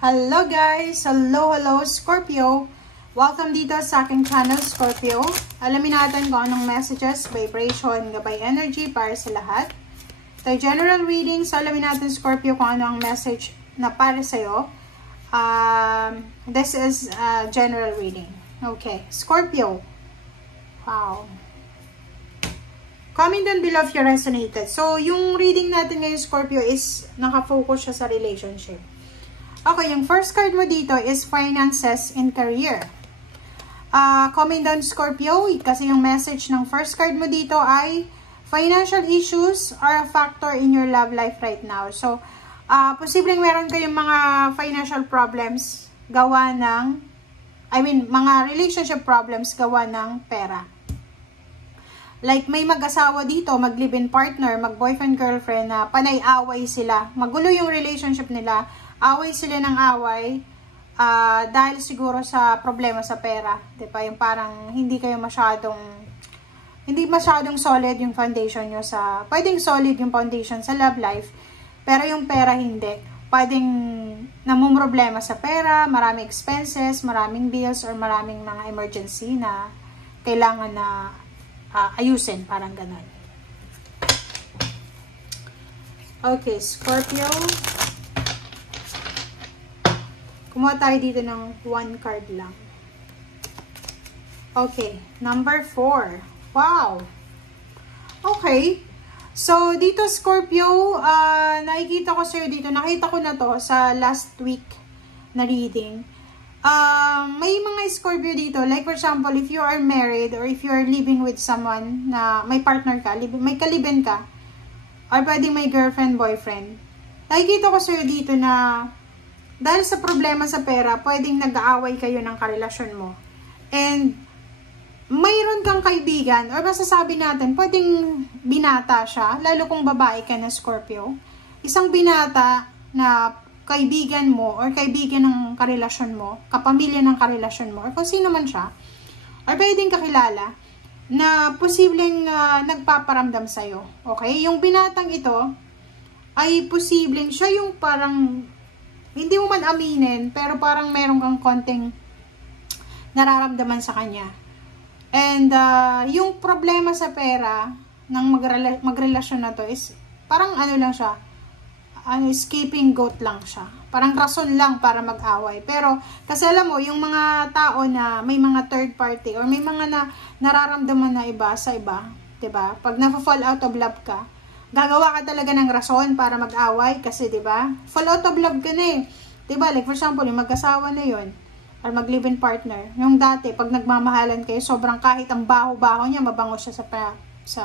Hello guys! Hello Scorpio! Welcome dito sa aking channel Scorpio. Alamin natin kung anong messages, vibration, gabay energy para sa lahat. Ito general reading. So alamin natin Scorpio kung ano ang message na para sa'yo. This is general reading. Okay. Scorpio. Wow. Comment down below if you resonated. So yung reading natin ngayon Scorpio is nakafocus siya sa relationship. Okay, yung first card mo dito is finances and career. Comment down Scorpio, kasi yung message ng first card mo dito ay financial issues are a factor in your love life right now. So, posibleng meron kayong mga financial problems gawa ng, mga relationship problems gawa ng pera. Like, may mag-asawa dito, mag-live-in partner, mag-boyfriend-girlfriend na panay-away sila. Magulo yung relationship nila. Away sila ng away dahil siguro sa problema sa pera. Diba? Yung parang hindi masyadong solid yung foundation nyo sa, pwedeng solid yung foundation sa love life, pero yung pera hindi. Pwedeng namumroblema sa pera, maraming expenses, maraming bills, or maraming mga emergency na kailangan na ayusin, parang ganun. Okay, Scorpio. Kumuha tayo dito ng one card lang. Okay, number 4. Wow! Okay. So, dito Scorpio, nakikita ko sa'yo dito, nakita ko na to sa last week na reading. May mga Scorpio dito, like for example, if you are married or if you are living with someone na may partner ka, may kalibin ka, or pwedeng may girlfriend, boyfriend, nakikita ko sa'yo dito na dahil sa problema sa pera, pwedeng nag-aaway kayo ng karelasyon mo. And, mayroon kang kaibigan, or masasabi natin, pwedeng binata siya, lalo kung babae ka na Scorpio. Isang binata na kaibigan mo, or kaibigan ng karelasyon mo, kapamilya ng karelasyon mo, or kung sino man siya, or pwedeng kakilala, na posibleng nagpaparamdam sa'yo. Okay? Yung binatang ito, ay posibleng siya yung parang hindi mo man aminin, pero parang meron kang konting nararamdaman sa kanya. And, yung problema sa pera ng magrelasyon na to is, parang ano lang siya, escaping goat lang siya. Parang rason lang para mag-away. Pero, kasi alam mo, yung mga tao na may mga third party, or may mga nararamdaman na iba sa iba, diba? Pag na-fall out of love ka, gagawa ka talaga ng rason para mag-away kasi, diba? Fall out of love ka na eh. Diba? Like, for example, yung mag-asawa na yun, or mag-live-in partner. Yung dati, pag nagmamahalan kayo, sobrang kahit ang baho-baho niya, mabango siya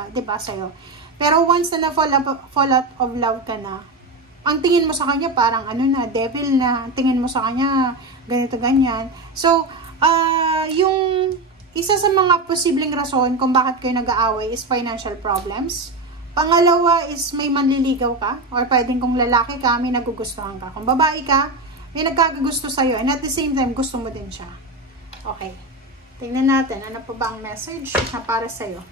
diba, sa'yo. Pero once na fall out of love ka na, ang tingin mo sa kanya, parang devil na. Tingin mo sa kanya, ganito, ganyan. So, yung isa sa mga posibleng rason kung bakit kayo nag-aaway is financial problems. Pangalawa is may manliligaw ka, or pwedeng kung lalaki ka, may nagugustuhan ka. Kung babae ka, may nagkakagusto sa'yo, and at the same time, gusto mo din siya. Okay. Tingnan natin, ano pa ba ang message na para sa'yo?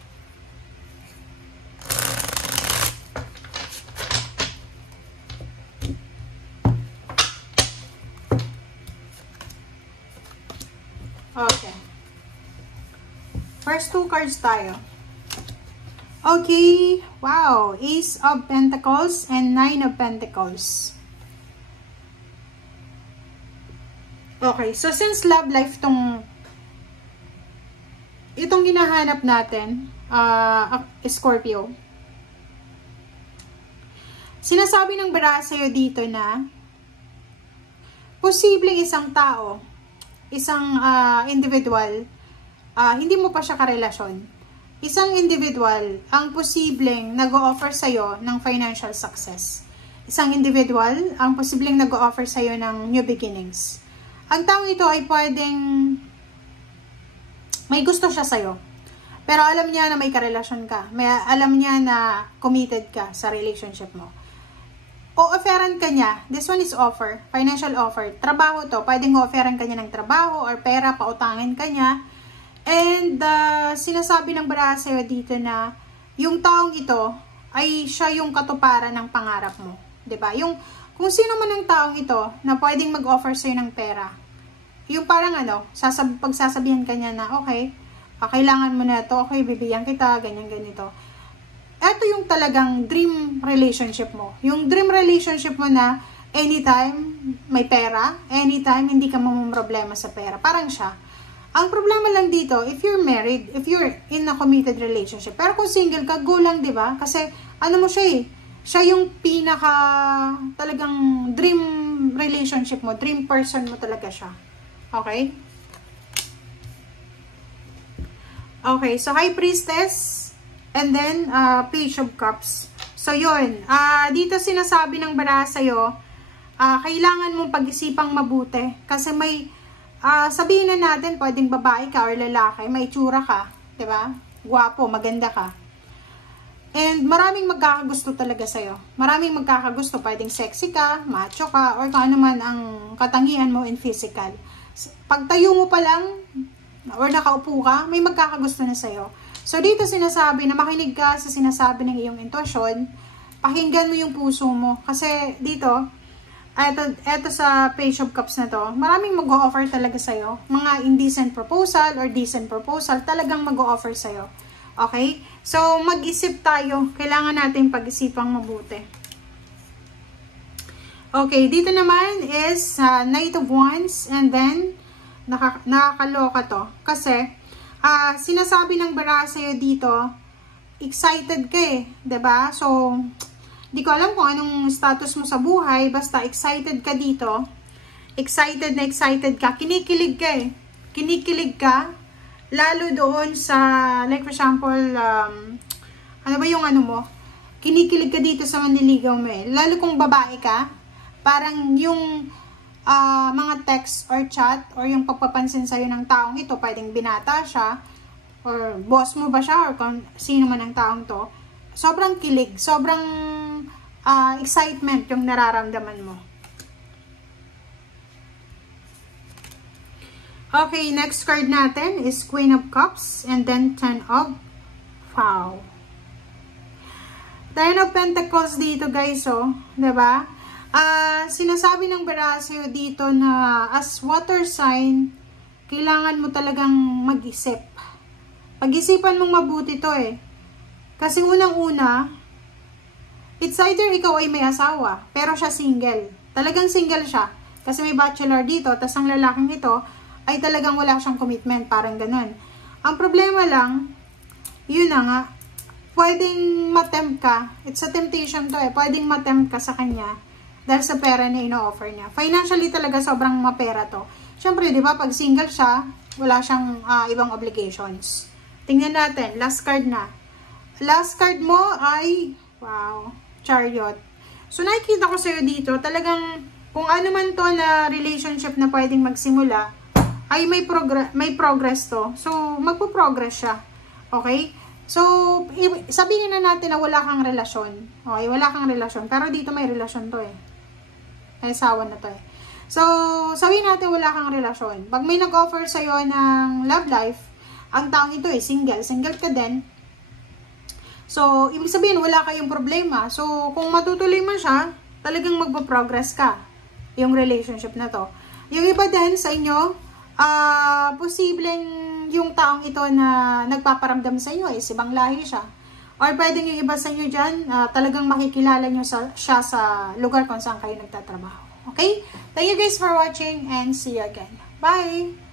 Okay. First two cards tayo. Okay, wow, Ace of Pentacles and Nine of Pentacles. Okay, so since love life itong ginahanap natin, Scorpio, sinasabi ng bara sa'yo dito na posibleng isang tao, isang individual, hindi mo pa siya karelasyon. Isang individual ang posibleng nag-o-offer sa'yo ng financial success. Isang individual ang posibleng nag-o-offer sa'yo ng new beginnings. Ang taong ito ay pwedeng may gusto siya sa'yo. Pero alam niya na may karelasyon ka. Alam niya na committed ka sa relationship mo. O-offeran ka niya. This one is offer. Financial offer. Trabaho to. Pwedeng o-offeran ka niya ng trabaho or pera, pautangin ka niya. And, sinasabi ng bara sa'yo dito na yung taong ito ay siya yung katuparan ng pangarap mo. 'Di ba? Yung kung sino man ang taong ito na pwedeng mag-offer sa'yo ng pera, yung parang pagsasabihan ka niya na, okay, kailangan mo na ito, okay, bibigyan kita, ganyan, ganito. Ito yung talagang dream relationship mo. Yung dream relationship mo na anytime may pera, anytime hindi ka mamumroblema sa pera. Parang siya. Ang problema lang dito, if you're married, if you're in a committed relationship, pero kung single ka, go lang, di ba? Kasi, mo siya eh, siya yung pinaka, talagang dream relationship mo, dream person mo talaga siya. Okay? Okay, so High Priestess, and then, Page of Cups. So, yun. Dito sinasabi ng bara sa'yo, kailangan mong pag-isipang mabuti. Kasi may, sabihin na natin, pwedeng babae ka or lalaki, may tsura ka, diba? Gwapo, maganda ka. And maraming magkakagusto talaga sa'yo. Maraming magkakagusto, pwedeng sexy ka, macho ka, or kung ano man ang katangian mo in physical. Pagtayo mo pa lang, or nakaupo ka, may magkakagusto na sa'yo. So, dito sinasabi na makinig ka sa sinasabi ng iyong intuition, pakinggan mo yung puso mo. Kasi dito, eto sa Page of Cups na to, maraming mag-o-offer talaga sa'yo. Mga indecent proposal or decent proposal, talagang mag-o-offer sa'yo. Okay? So, mag-isip tayo. Kailangan natin pag-isipang mabuti. Okay, dito naman is Knight of Wands, and then nakakaloka to. Kasi, sinasabi ng bara sa'yo dito, excited ka eh. 'Di ba? So, di ko alam kung anong status mo sa buhay, basta excited ka dito. Excited na excited ka. Kinikilig ka eh. Kinikilig ka, lalo doon sa, like for example, ano ba yung mo? Kinikilig ka dito sa manliligaw mo eh. Lalo kung babae ka, parang yung mga text or chat or yung pagpapansin sa'yo ng taong ito, pwedeng binata siya or boss mo ba siya or kung sino man ang taong to, sobrang kilig, sobrang excitement yung nararamdaman mo. Okay, next card natin is Queen of Cups and then Ten of Ten of Pentacles dito guys, oh, diba? Sinasabi ng bara sa'yo dito na as water sign, kailangan mo talagang mag-isip. Pag-isipan mong mabuti to eh. Kasi unang-una, it's either ikaw ay may asawa, pero siya single. Talagang single siya. Kasi may bachelor dito, tas ang lalaking ito ay talagang wala siyang commitment, parang ganun. Ang problema lang, yun na nga, pwedeng matempt ka. It's a temptation to eh. Pwedeng matempt ka sa kanya dahil sa pera na ino-offer niya. Financially talaga sobrang mapera to. Siyempre, di ba, pag single siya, wala siyang ibang obligations. Tingnan natin, last card na. Last card mo ay, wow, Chariot. So, nakikita ko sa'yo dito, talagang, kung ano man to na relationship na pwedeng magsimula, ay may progress to. So, magpo-progress siya. Okay? So, sabihin na natin na wala kang relasyon. Okay, wala kang relasyon. Pero dito may relasyon to eh. May asawa na to eh. So, sabihin natin wala kang relasyon. Pag may nag-offer sa'yo ng love life, ang taong ito eh, single. Single ka din. So, ibig sabihin, wala kayong problema. So, kung matutuloy man siya, talagang magpo-progress ka. Yung relationship na to. Yung iba din sa inyo, posibleng yung taong ito na nagpaparamdam sa inyo is ibang lahi siya. Or pwedeng yung iba sa inyo dyan, talagang makikilala nyo siya sa lugar kung saan kayo nagtatrabaho. Okay? Thank you guys for watching and see you again. Bye!